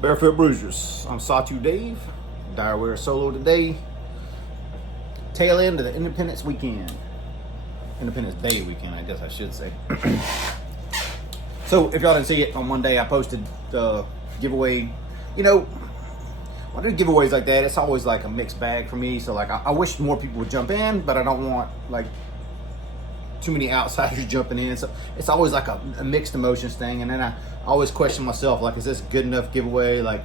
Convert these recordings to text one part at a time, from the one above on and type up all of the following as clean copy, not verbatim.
Barefoot Bruisers. I'm Sawtooth Dave. Direware solo today. Tail end of the Independence weekend. Independence Day weekend, I guess I should say. So if y'all didn't see it, on Monday I posted the giveaway. You know, when I do giveaways like that, it's always like a mixed bag for me. So like I wish more people would jump in, but I don't want like too many outsiders jumping in. So it's always like a mixed emotions thing. And then I always question myself, like, is this a good enough giveaway? Like,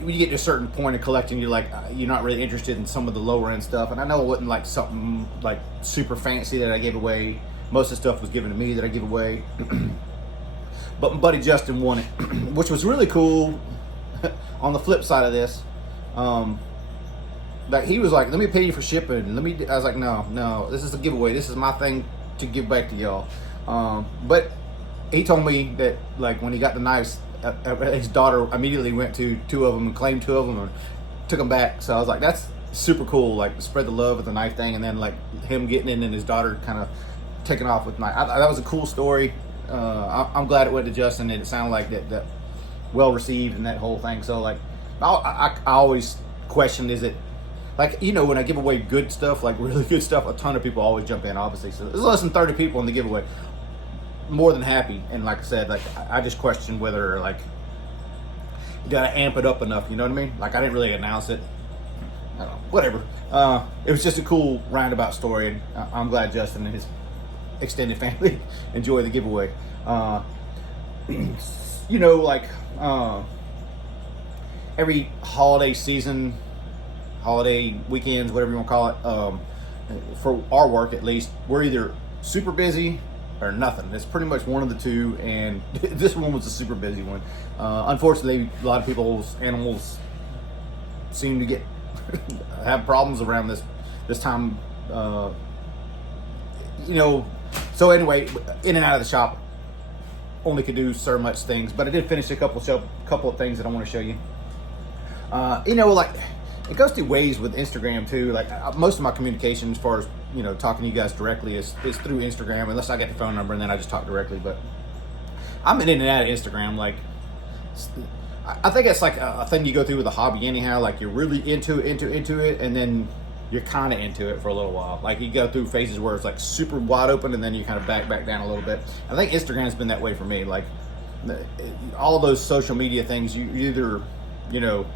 when you get to a certain point of collecting, you're like, you're not really interested in some of the lower end stuff. And I know it wasn't like something like super fancy that I gave away. Most of the stuff was given to me that I give away. But my buddy Justin won it, which was really cool. On the flip side of this, like he was like, let me pay you for shipping. I was like, no, this is a giveaway. This is my thing to give back to y'all. But he told me that like when he got the knives, his daughter immediately went to two of them and claimed two of them and took them back. So I was like, that's super cool. Like spread the love with the knife thing, and then like him getting in and his daughter kind of taking off with knife. That was a cool story. I'm glad it went to Justin, and it sounded like that well received and that whole thing. So like I always question, is it like, you know, when I give away good stuff, like really good stuff, a ton of people always jump in, obviously. So there's less than 30 people in the giveaway. More than happy. And like I said, like I just question whether like you gotta amp it up enough, you know what I mean? Like I didn't really announce it. I don't know, whatever. It was just a cool roundabout story, and I'm glad Justin and his extended family enjoy the giveaway. You know, like every holiday season, holiday weekends, whatever you want to call it, for our work at least, we're either super busy or nothing. It's pretty much one of the two, and this one was a super busy one. Unfortunately, a lot of people's animals seem to get have problems around this time. You know, so anyway, in and out of the shop, only could do so much things, but I did finish a couple of things that I want to show you. You know, like it goes through ways with Instagram too. Like most of my communication, as far as, you know, talking to you guys directly, is through Instagram, unless I get the phone number and then I just talk directly. But I'm in and out of Instagram. Like I think it's like a thing you go through with a hobby anyhow. Like you're really into it, and then you're kind of into it for a little while. Like you go through phases where it's like super wide open, and then you kind of back down a little bit. I think Instagram has been that way for me. Like all those social media things, you either, you know,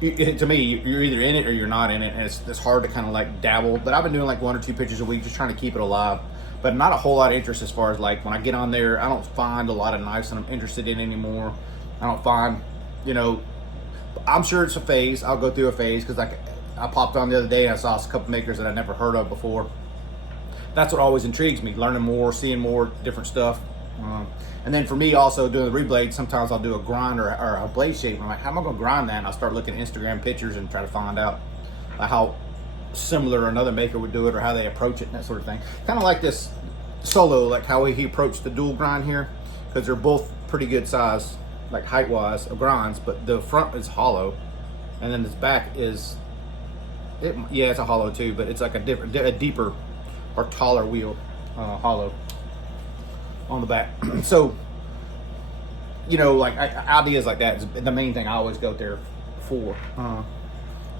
to me, you're either in it or you're not in it, and it's hard to kind of like dabble. But I've been doing like 1 or 2 pictures a week, just trying to keep it alive. But not a whole lot of interest as far as like when I get on there, I don't find a lot of knives that I'm interested in anymore. I don't find, you know, I'm sure it's a phase. I'll go through a phase because like I popped on the other day and I saw a couple makers that I never heard of before. That's what always intrigues me, learning more, seeing more different stuff. And then for me also doing the reblade, sometimes I'll do a grind or a blade shape. I'm like, how am I going to grind that? And I'll start looking at Instagram pictures and try to find out how similar another maker would do it or how they approach it and that sort of thing. Kind of like this solo, like how he approached the dual grind here, because they're both pretty good size, like height wise of grinds, but the front is hollow and then this back is, yeah, it's a hollow too, but it's like a deeper or taller wheel, hollow on the back. So, you know, like ideas like that is the main thing I always go there for.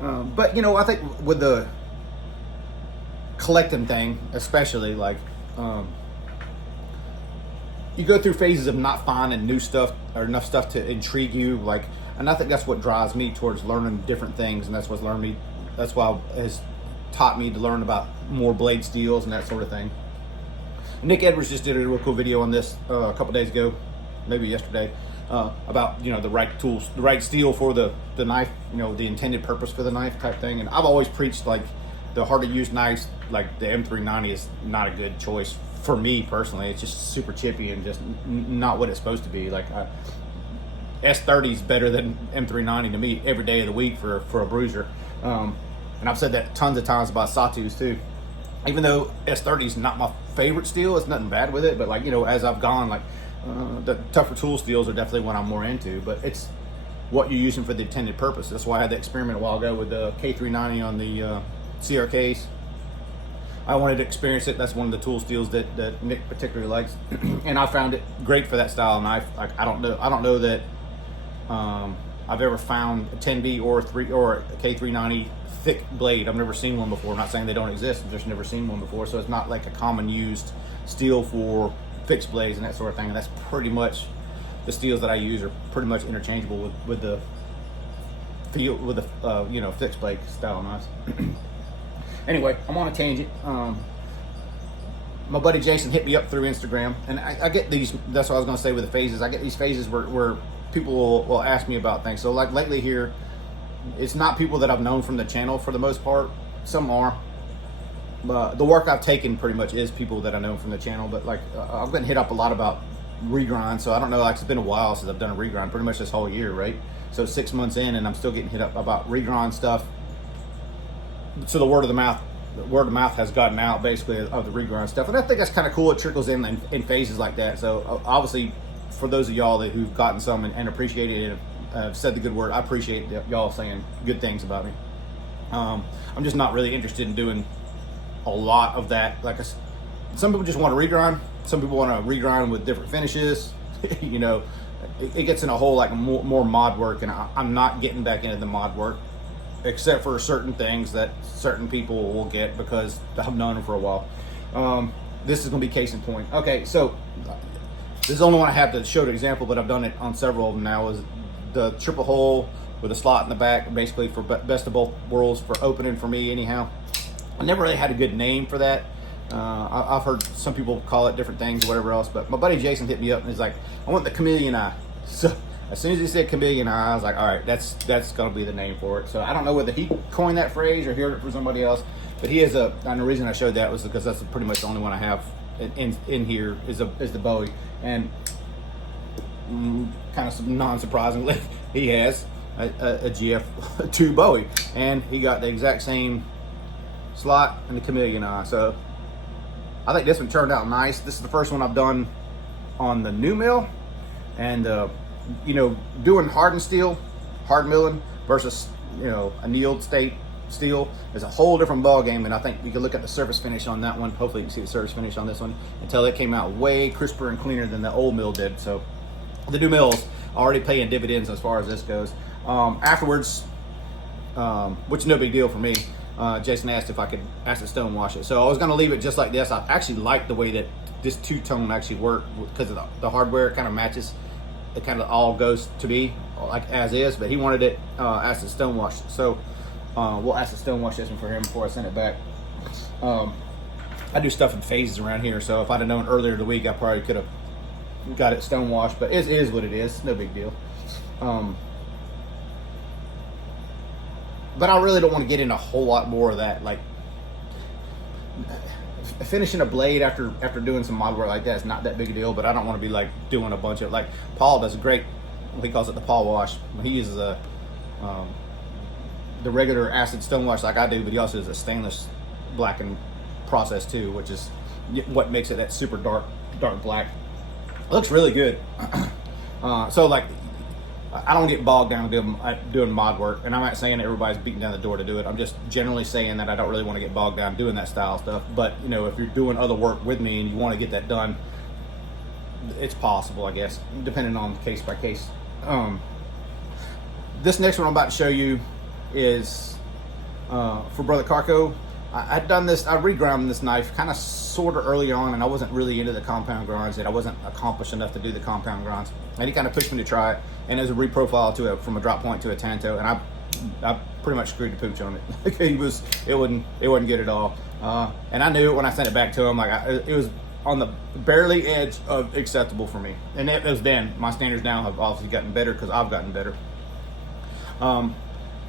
But you know, I think with the collecting thing, especially, like you go through phases of not finding new stuff or enough stuff to intrigue you. Like, and I think that's what drives me towards learning different things, and that's why it has taught me to learn about more blade steels and that sort of thing. Nick Edwards just did a real cool video on this a couple days ago, maybe yesterday, about, you know, the right tools, the right steel for the knife, you know, the intended purpose for the knife type thing. And I've always preached like the hard to use knives, like the M390 is not a good choice for me personally. It's just super chippy and just not what it's supposed to be. Like S30 is better than M390 to me every day of the week for a bruiser. And I've said that tons of times about Sawtooths too. Even though S30 is not my favorite steel, it's nothing bad with it. But like, you know, as I've gone, like the tougher tool steels are definitely what I'm more into. But it's what you're using for the intended purpose. That's why I had the experiment a while ago with the K390 on the CRKs. I wanted to experience it. That's one of the tool steels that Nick particularly likes, and I found it great for that style knife. Like, I don't know that I've ever found a 10B or a K390 thick blade. I've never seen one before. I'm not saying they don't exist. I've just never seen one before. So it's not like a common used steel for fixed blades and that sort of thing. And that's pretty much the steels that I use are pretty much interchangeable with the feel with the you know, fixed blade style knives. Anyway, I'm on a tangent. My buddy Jason hit me up through Instagram, and I get these. That's what I was going to say with the phases. I get these phases where people will ask me about things. So like lately here, it's not people that I've known from the channel for the most part. Some are, but the work I've taken pretty much is people that I know from the channel. But like I've been hit up a lot about regrind. So I don't know. Like, it's been a while since I've done a regrind. Pretty much this whole year, right? So 6 months in, and I'm still getting hit up about regrind stuff. So the word of mouth has gotten out basically of the regrind stuff, and I think that's kind of cool. It trickles in phases like that. So obviously, for those of y'all who've gotten some and appreciate it and said the good word, I appreciate y'all saying good things about me. I'm just not really interested in doing a lot of that. Like, some people just want to regrind. Some people want to regrind with different finishes. You know, it gets in a whole like more mod work, and I'm not getting back into the mod work, except for certain things that certain people will get because I've known them for a while. This is going to be case in point. Okay, so this is the only one I have to show the example, but I've done it on several of them now. Is the triple hole with a slot in the back, basically for best of both worlds, for opening for me anyhow. I never really had a good name for that. I've heard some people call it different things or whatever else, but my buddy Jason hit me up and he's like, I want the chameleon eye. So as soon as he said chameleon eye, I was like, all right, that's going to be the name for it. So I don't know whether he coined that phrase or heard it from somebody else, but he is and the reason I showed that was because that's pretty much the only one I have in here is the Bowie. And kind of non-surprisingly, he has a GF2 Bowie, and he got the exact same slot and the chameleon eye. So I think this one turned out nice. This is the first one I've done on the new mill, and you know, doing hardened steel, hard milling versus, you know, annealed state steel is a whole different ball game. And I think you can look at the surface finish on that one. Hopefully you can see the surface finish on this one and tell it came out way crisper and cleaner than the old mill did. So the new mill's already paying dividends as far as this goes. Afterwards, which is no big deal for me, Jason asked if I could acid stone wash it. So I was going to leave it just like this. I actually like the way that this two-tone actually worked because of the hardware. It kind of matches. It kind of all goes to be like as is, but he wanted it acid stone wash. So we'll acid stone wash this one for him before I send it back. I do stuff in phases around here, so if I'd have known earlier in the week, I probably could have got it stone washed, but it is what it is. No big deal. But I really don't want to get into a whole lot more of that. Like, finishing a blade after doing some mod work like that is not that big a deal, but I don't want to be like doing a bunch of, like, Paul does a great, he calls it the Paul wash. He uses the regular acid stone wash like I do, but he also uses a stainless blackened process too, which is what makes it that super dark black. It looks really good. So like, I don't get bogged down doing mod work, and I'm not saying everybody's beating down the door to do it. I'm just generally saying that I don't really want to get bogged down doing that style stuff. But, you know, if you're doing other work with me and you want to get that done, it's possible, I guess, depending on case by case. This next one I'm about to show you is for Brother Carco. I'd done this, I reground this knife kind of sort of early on, and I wasn't really into the compound grinds yet. I wasn't accomplished enough to do the compound grinds. And he kind of pushed me to try it, and as a reprofile to it from a drop point to a tanto, and I pretty much screwed the pooch on it. It wasn't good at all. And I knew it when I sent it back to him. Like, it was on the barely edge of acceptable for me. And it was then. My standards now have obviously gotten better because I've gotten better.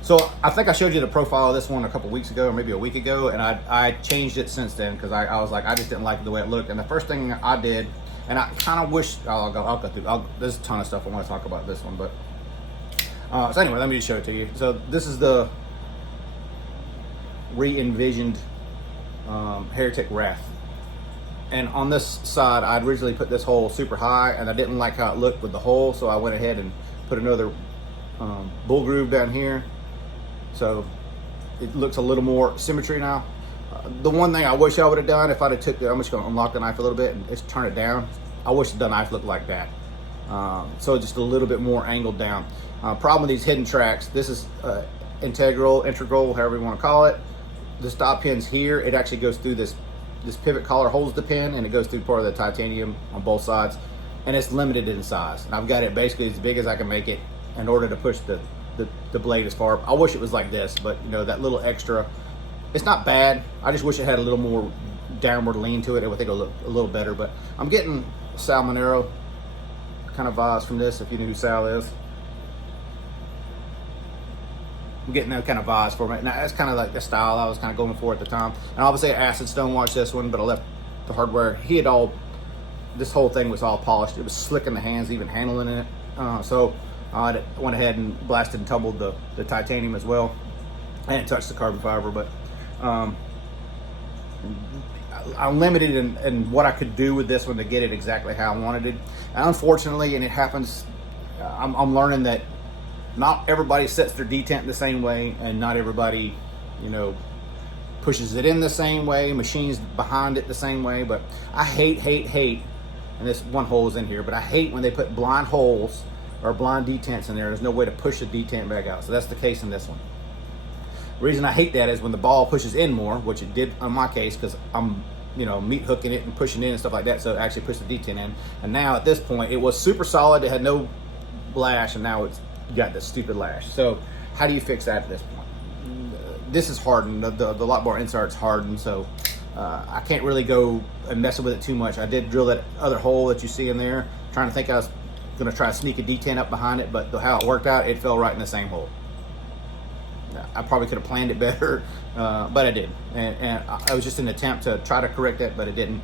So I think I showed you the profile of this one a couple weeks ago, or maybe a week ago, and I changed it since then because I was like, I just didn't like the way it looked. And the first thing I did, and I kind of wish, I'll go through, there's a ton of stuff I want to talk about this one, but so anyway, let me just show it to you. So this is the re-envisioned Heretic Wrath. And on this side, I'd originally put this hole super high, and I didn't like how it looked with the hole, so I went ahead and put another bull groove down here. So it looks a little more symmetry now. The one thing I wish I would have done if I'd have took I'm just going to unlock the knife a little bit and just turn it down. I wish the knife looked like that. So just a little bit more angled down. Problem with these hidden tracks, this is integral, however you want to call it. The stop pin's here. It actually goes through this pivot collar holds the pin, and it goes through part of the titanium on both sides, and it's limited in size. And I've got it basically as big as I can make it in order to push the blade as far up. I wish it was like this, but you know, that little extra, it's not bad. I just wish it had a little more downward lean to it. It would think it would look a little better. But I'm getting Sal Monero kind of vibes from this, if you know who Sal is. I'm getting that kind of vibes for me. Now, that's kind of like the style I was kind of going for at the time. And obviously I acid stone washed this one, but I left the hardware. This whole thing was all polished. It was slick in the hands, even handling it. So I went ahead and blasted and tumbled the titanium as well. I didn't touch the carbon fiber, but I'm limited in what I could do with this one to get it exactly how I wanted it. And unfortunately, and it happens, I'm learning that not everybody sets their detent the same way, and not everybody, you know, pushes it in the same way, machines behind it the same way. But I hate, and this one hole is in here, but I hate when they put blind holes or blind detents in there. There's no way to push the detent back out. So that's the case in this one. The reason I hate that is when the ball pushes in more, which it did in my case, because I'm, you know, meat hooking it and pushing in and stuff like that, so it actually pushed the detent in. And now at this point, it was super solid. It had no lash, and now it's got this stupid lash. So how do you fix that at this point? This is hardened. The lock bar insert's hardened, so I can't really go and mess with it too much. I did drill that other hole that you see in there, trying to think I was going to try to sneak a detent up behind it, but how it worked out, it fell right in the same hole. I probably could have planned it better, but I did. And I was just an attempt to try to correct that, but it didn't.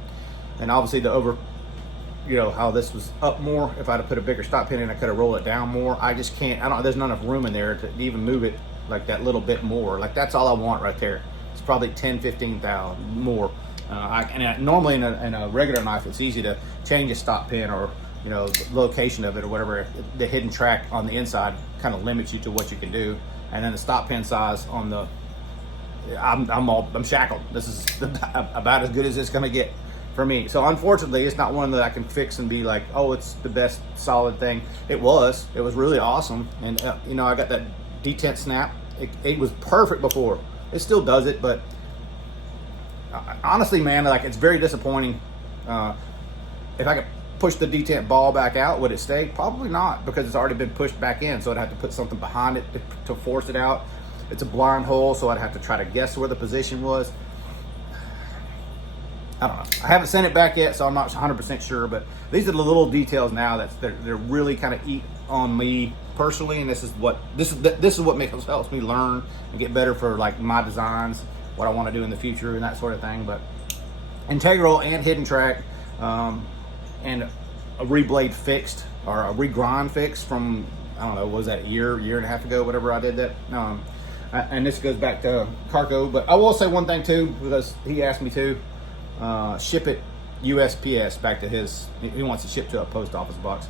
And obviously you know, how this was up more. If I'd have put a bigger stop pin in, I could have rolled it down more. I just can't, there's not enough room in there to even move it like that little bit more. Like that's all I want right there. It's probably 10, 15 thou more. Normally in a regular knife, it's easy to change a stop pin, or, you know, the location of it or whatever. The hidden track on the inside kind of limits you to what you can do. And then the stop pin size on the, I'm shackled. This is about as good as it's gonna get for me. So unfortunately, it's not one that I can fix and be like, oh, it's the best solid thing. It was really awesome. And you know, I got that detent snap. It was perfect before. It still does it, but honestly, man, like, it's very disappointing. If I could push the detent ball back out, would it stay? Probably not, because it's already been pushed back in. So I'd have to put something behind it to force it out. It's a blind hole, so I'd have to try to guess where the position was. I don't know. I haven't sent it back yet, so I'm not 100% sure, but these are the little details now they're really kind of eat on me personally, and this is what helps me learn and get better for like my designs, what I want to do in the future and that sort of thing. But integral and hidden track, and a reblade fixed, or a regrind fix from, I don't know, what was that, a year and a half ago, whatever I did that. And this goes back to Carco, but I will say one thing too, because he asked me to ship it USPS back to he wants to ship to a post office box.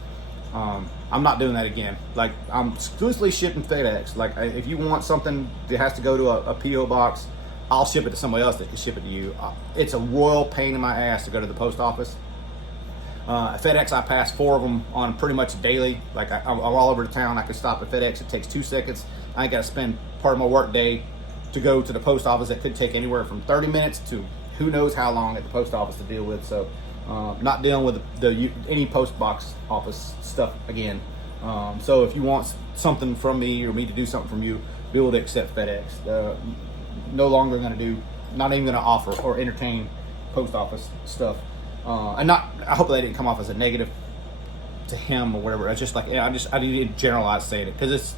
I'm not doing that again. Like, I'm exclusively shipping FedEx. Like, if you want something that has to go to a PO box, I'll ship it to somebody else that can ship it to you. It's a royal pain in my ass to go to the post office. FedEx, I pass 4 of them on pretty much daily. Like, I'm all over the town. I can stop at FedEx. It takes 2 seconds. I ain't got to spend part of my work day to go to the post office. That could take anywhere from 30 minutes to who knows how long at the post office to deal with. So not dealing with any post box office stuff again. So if you want something from me, or me to do something from you, be able to accept FedEx. No longer going to do, not even going to offer or entertain post office stuff. I hope that didn't come off as a negative to him or whatever. It's just like, I didn't generalize saying it, because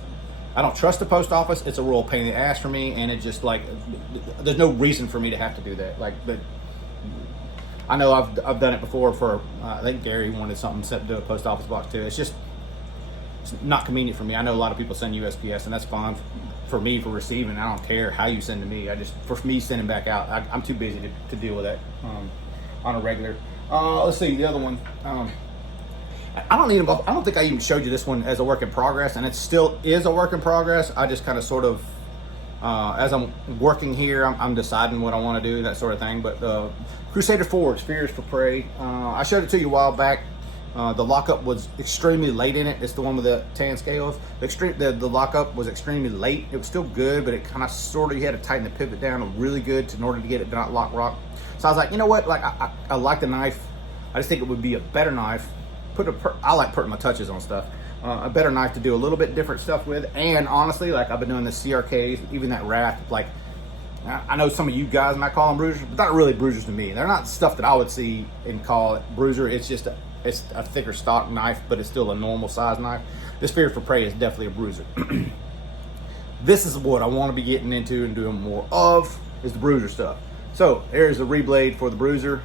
I don't trust the post office. It's a real pain in the ass for me, and it just, like, there's no reason for me to have to do that. Like, but I know I've done it before for I think Gary wanted something set to a post office box too. It's not convenient for me. I know a lot of people send USPS, and that's fine for me for receiving. I don't care how you send to me. For me sending back out, I'm too busy to deal with that on a regular. Let's see the other one. I don't think I even showed you this one as a work in progress, and it still is a work in progress. I just kind of sort of As I'm working here, I'm deciding what I want to do, that sort of thing. But Crusader Forge, Fears for Prey. I showed it to you a while back. The lockup was extremely late in it. It's the one with the tan scales. The lockup was extremely late. It was still good, but it kind of sort of, you had to tighten the pivot down really good in order to get it to not lock rock. So I was like, you know what? Like I like the knife. I just think it would be a better knife. I like putting my touches on stuff. A better knife to do a little bit different stuff with. And honestly, like I've been doing the CRKs, even that Wrath. Like I know some of you guys might call them bruisers, but they're not really bruisers to me. They're not stuff that I would see and call it bruiser. It's just it's a thicker stock knife, but it's still a normal size knife. This Fear for Prey is definitely a bruiser. This is what I want to be getting into and doing more of, is the bruiser stuff. So here's the reblade for the bruiser,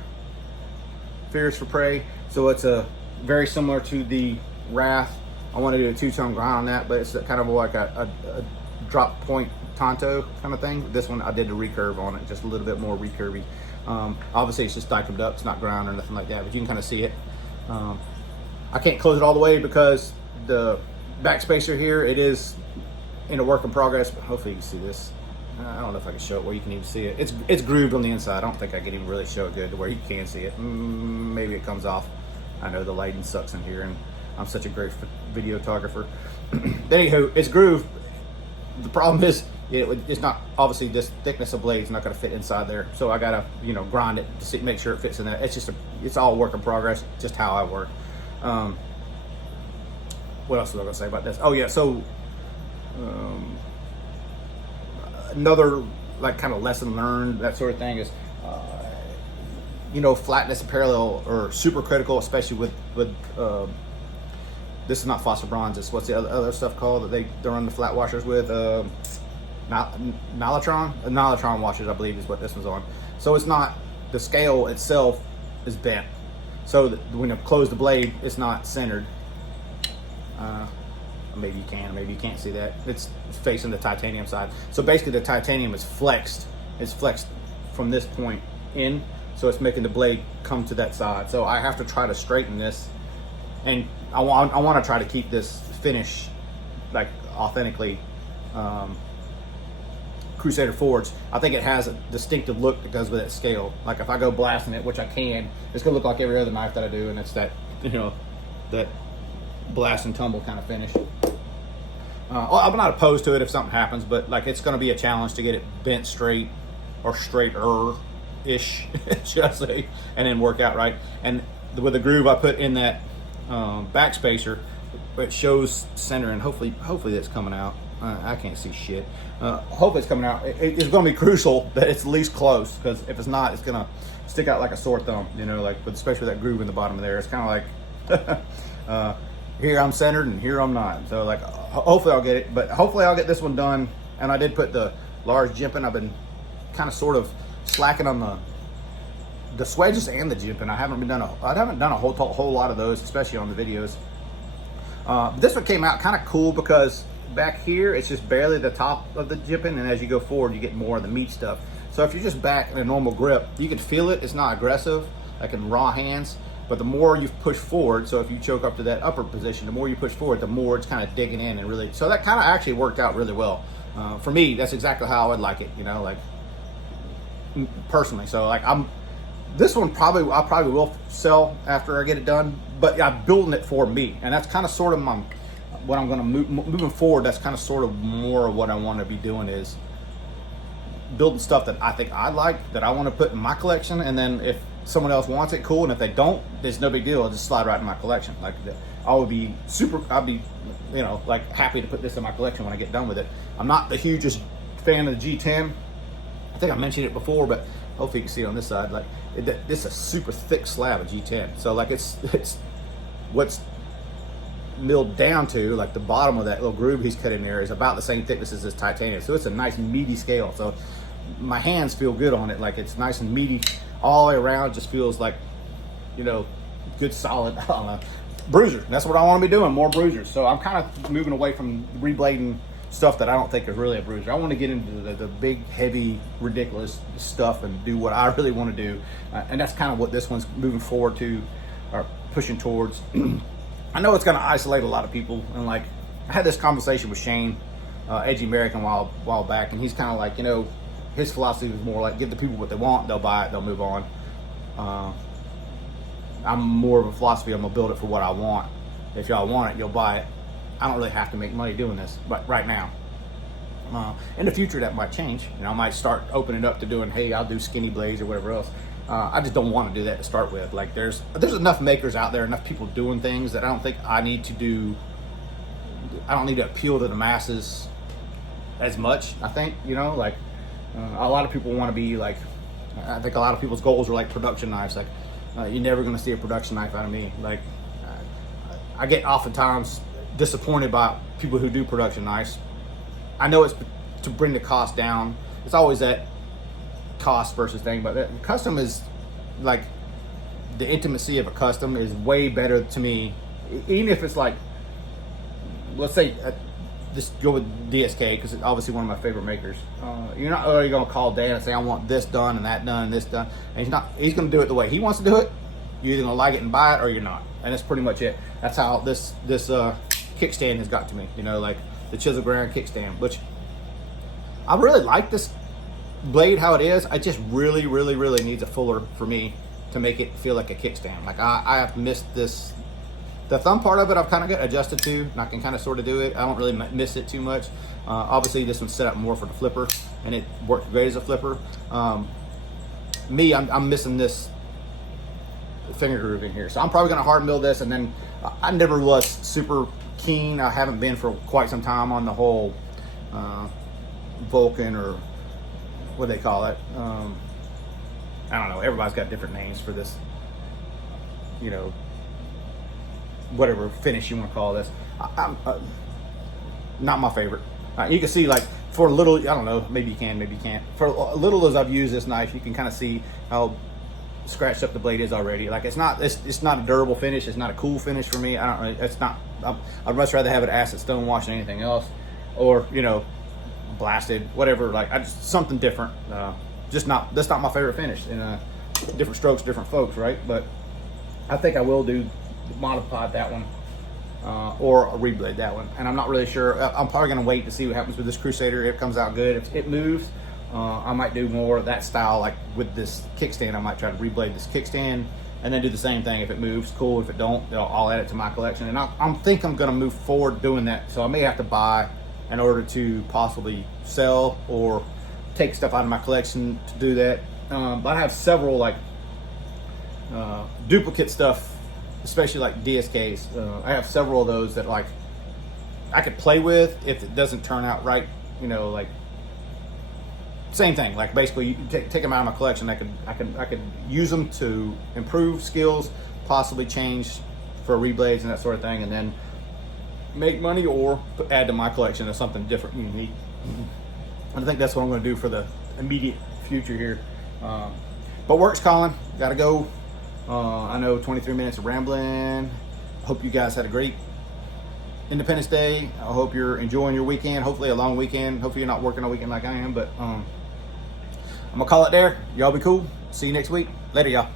Fears for Prey. So it's a very similar to the Wrath. I want to do a two-tone grind on that, but it's kind of like a drop point Tonto kind of thing. This one I did a recurve on it, just a little bit more recurvy. Obviously it's just dichromed up, it's not ground or nothing like that, but you can kind of see it. I can't close it all the way because the backspacer here, it is in a work in progress, but hopefully you can see this. I don't know if I can show it where you can even see it. It's grooved on the inside. I don't think I can even really show it good to where you can see it. Maybe it comes off. I know the lighting sucks in here and I'm such a great videographer. Anywho, it's grooved. The problem is it's not, obviously this thickness of blade is not going to fit inside there. So I got to, grind it to make sure it fits in there. It's just it's all work in progress, just how I work. What else was I going to say about this? Oh yeah, so another like kind of lesson learned, that sort of thing, is flatness and parallel are super critical, especially with this is not phosphor bronze. It's what's the other stuff called that they run the flat washers with? Nylotron washers, I believe, is what this one's on. So it's not, the scale itself is bent. So when you close the blade, it's not centered. Maybe you can, maybe you can't see that. It's facing the titanium side. So basically the titanium is flexed. It's flexed from this point in. So it's making the blade come to that side. So I have to try to straighten this. And I want to try to keep this finish like authentically Crusader Forge. I think it has a distinctive look that goes with that scale. Like if I go blasting it, which I can, it's gonna look like every other knife that I do, and it's that that blast and tumble kind of finish. I'm not opposed to it if something happens, but like it's gonna be a challenge to get it bent straight or straighter-ish, should I say, and then work out right. And with the groove I put in that backspacer, it shows center, and hopefully that's coming out. I can't see shit. Hopefully it's coming out. It's going to be crucial that it's at least close, because if it's not, it's going to stick out like a sore thumb, especially with that groove in the bottom of there. It's kind of like here I'm centered and here I'm not. So like hopefully I'll get it, but hopefully I'll get this one done. And I did put the large jimping. I've been kind of sort of slacking on the swedges and the jimping. I haven't done a whole lot of those, especially on the videos. This one came out kind of cool because back here it's just barely the top of the jimping, and as you go forward you get more of the meat stuff. So if you're just back in a normal grip, you can feel it. It's not aggressive like in raw hands, but the more you push forward, so if you choke up to that upper position, the more you push forward, the more it's kind of digging in, and really, so that kind of actually worked out really well. For me, that's exactly how I would like it, like personally. So like this one I probably will sell after I get it done, but I'm building it for me, and that's kind of sort of what I'm going to moving forward. That's kind of sort of more of what I want to be doing, is building stuff that I think I like, that I want to put in my collection, and then if someone else wants it, cool, and if they don't, it's no big deal. I'll just slide right in my collection. Like I'd be like happy to put this in my collection when I get done with it. I'm not the hugest fan of the G10. I think I mentioned it before, but hopefully you can see it on this side. Like this is a super thick slab of G10. So like it's what's milled down to, like the bottom of that little groove he's cut in there is about the same thickness as this titanium. So it's a nice meaty scale. So my hands feel good on it. Like it's nice and meaty all the way around. It just feels like, good solid, I don't know, bruiser. That's what I want to be doing, more bruisers. So I'm kind of moving away from reblading stuff that I don't think is really a bruiser. I want to get into the big, heavy, ridiculous stuff and do what I really want to do. And that's kind of what this one's moving forward to, or pushing towards. I know it's going to isolate a lot of people. And like, I had this conversation with Shane Edgy American while back, and he's kind of like, you know, his philosophy was more like give the people what they want, they'll buy it, they'll move on. I'm more of a philosophy, I'm gonna build it for what I want. If y'all want it, you'll buy it. I don't really have to make money doing this, but right now. In the future, that might change. You know, I might start opening up to doing, hey, I'll do skinny blades or whatever else. I just don't want to do that to start with. Like, there's enough makers out there, enough people doing things that I don't think I need to do. I don't need to appeal to the masses as much. I think, you know, like a lot of people want to be like. I think a lot of people's goals are like production knives. Like, you're never going to see a production knife out of me. Like, I get oftentimes disappointed by people who do production knives. I know it's to bring the cost down. It's always that cost versus thing, but custom is like the intimacy of a custom is way better to me. Even if it's like, let's say, just go with DSK because it's obviously one of my favorite makers. You're not really gonna call Dan and say I want this done and that done and this done. And he's gonna do it the way he wants to do it. You're either gonna like it and buy it or you're not. And that's pretty much it. That's how this kickstand has got to me. You know, like the chisel ground kickstand, which I really like this blade how it is. I just really needs a fuller for me to make it feel like a kickstand. Like I have missed this. The thumb part of it I've kind of got adjusted to, and I can kind of sort of do it. I don't really miss it too much. Obviously this one's set up more for the flipper, and it works great as a flipper. I'm missing this finger groove in here, so I'm probably gonna hard mill this. And then I never was super keen. I haven't been for quite some time on the whole Vulcan, or what they call it. I don't know. Everybody's got different names for this. You know, whatever finish you want to call this. I'm not my favorite. You can see, like, for a little, I don't know, maybe you can, maybe you can't. For a little as I've used this knife, you can kind of see how scratched up the blade is already. Like, it's not a durable finish. It's not a cool finish for me. I don't really, it's not, I'd much rather have it acid stone wash than anything else, or, you know, blasted, whatever. Like, something different. That's not my favorite finish. And different strokes, different folks, right? But I think I will modify that one, or reblade that one. And I'm not really sure. I'm probably going to wait to see what happens with this Crusader. If it comes out good, if it moves, I might do more of that style. Like with this kickstand, I might try to reblade this kickstand and then do the same thing. If it moves, cool. If it don't, I'll add it to my collection. And I think I'm going to move forward doing that. So I may have to buy in order to possibly sell or take stuff out of my collection to do that. But I have several like duplicate stuff, especially like DSKs. I have several of those that like I could play with if it doesn't turn out right. You know, like same thing. Like basically, you can take them out of my collection. I could use them to improve skills, possibly change for reblades and that sort of thing, and then make money or add to my collection as something different, unique. I think that's what I'm going to do for the immediate future here. But work's calling. Got to go. I know 23 minutes of rambling. Hope you guys had a great Independence Day. I hope you're enjoying your weekend. Hopefully a long weekend. Hopefully you're not working a weekend like I am. But I'm going to call it there. Y'all be cool. See you next week. Later, y'all.